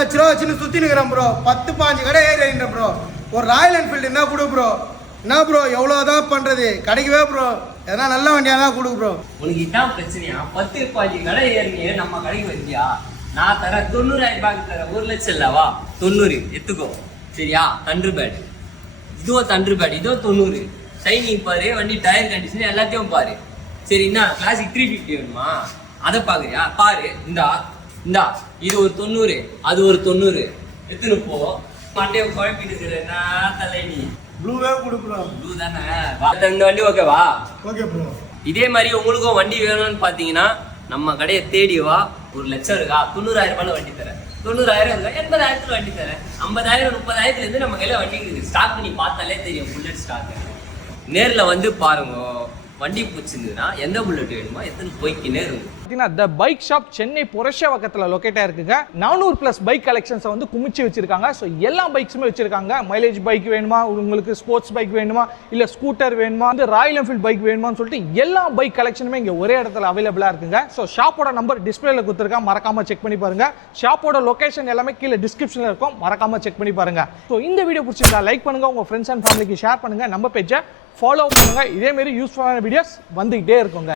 லட்ச ரூபா வச்சுன்னு சுற்றி நிற்கிறேன் ப்ரோ. 10-15 கடை ஏறி ப்ரோ. ஒரு ராயல் என்ஃபீல்டு இருந்தால் கொடு ப்ரோ. என்ன ப்ரோ எவ்வளோதான் பண்ணுறது, கிடைக்கவே ப்ரோ. எதனா நல்ல வண்டியாக தான் கொடு ப்ரோ. உனக்கு இதான் பிரச்சனையா? 10-15 கடை ஏறிங்க நம்ம கடைக்கு வந்தியா? நான் தர 90,000 ரூபாய்க்கு தர. 1 லட்சம் இல்லவா? 90 எடுத்துக்கோ சரியா? தண்டர் பேட் இதுவோ, தண்டர் பேட் இதோ 90. ஷைனிங் பாரு, வண்டி டயர் கண்டிஷன் எல்லாத்தையும் பாரு. சரி என்ன கிளாசிக் 350 வேணுமா? அதை பாக்குறியா? பாரு. இந்தா இது ஒரு 90, அது ஒரு 90 எத்தனை போ மாட்டே குழப்பிட்டு தலை. நீ ப்ளூவே கொடு ப்ரோ. ப்ளூ தானே? இந்த வண்டி ஓகேவா? Okay bro. இதே மாதிரி உங்களுக்கும் வண்டி வேணும்னு பாத்தீங்கன்னா நம்ம கடையை தேடி வா. 1 லட்சம் இருக்கா? 90,000 ரூபாய் வண்டி தரேன். 90,000 இருக்கா? 80,000 வண்டி தரேன். 50,000 30,000 இருந்து நம்ம கையில வண்டி இருக்குது. ஸ்டாக் பண்ணி பார்த்தாலே தெரியும். புல்லட் ஸ்டாக் நேர்ல வந்து பாருங்க. வண்டி பிடிச்சிருந்ததுன்னா எந்த புல்லட் வேணுமோ எத்தனை போய்க்கினே இருக்கும். த பைக் ஷாப் சென்னை புரஷவாக்கத்தில் லொக்கேட்டாக இருக்குங்க. 400+ பைக் கலெக்ஷன்ஸை வந்து குமிச்சு வச்சிருக்காங்க. ஸோ எல்லா பைக்ஸுமே வச்சிருக்காங்க. மைலேஜ் பைக் வேணுமா, உங்களுக்கு ஸ்போர்ட்ஸ் பைக் வேணுமா, இல்லை ஸ்கூட்டர் வேணுமா, வந்து ராயல் என்ஃபீல்டு பைக் வேணுமான்னு சொல்லிட்டு எல்லா பைக் கலெக்ஷனுமே இங்கே ஒரே இடத்துல அவைலபிளாக இருக்குங்க. ஸோ ஷாப்போட நம்பர் டிஸ்பிளேல கொடுத்துருக்கேன், மறக்காம செக் பண்ணி பாருங்க. ஷாப்போட லொகேஷன் எல்லாமே கீழே டிஸ்கிரிப்ஷனில் இருக்கும், மறக்காம செக் பண்ணி பாருங்க. ஸோ இந்த வீடியோ பிடிச்சிருந்தா லைக் பண்ணுங்க, உங்க ஃப்ரெண்ட்ஸ் அண்ட் ஃபேமிலிக்கு ஷேர் பண்ணுங்க, நம்ம பேஜை ஃபாலோ பண்ணுங்க. இதே மாதிரி யூஸ்ஃபுல்லான வீடியோஸ் வந்துகிட்டே இருக்குங்க.